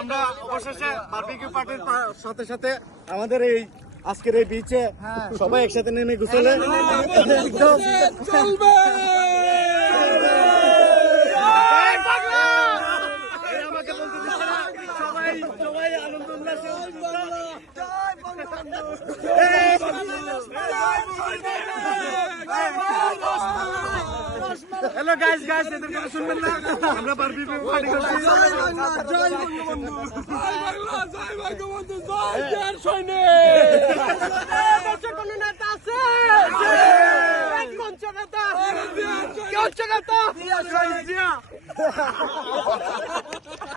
আমরা অবশেষে বারবিকিউ পার্টির সাথে সাথে আমাদের এই আজকের এই বিচে সবাই একসাথে নেমে গোসলে চলবে। আমাকে বলতে দিচ্ছে না, সবাই সবাই আনন্দ উল্লাসে হ্যালো গাইস গাইস এদের কথা শুনবেন না, আমরা বারবিকিউ পার্টি করছি। জয় বঙ্গবন্ধু, জয় বাংলা, জয় বঙ্গবন্ধু, জয় দেশ সৈনিক। দেশের কোন নেতা আছে? কোন নেতা? কোন নেতা?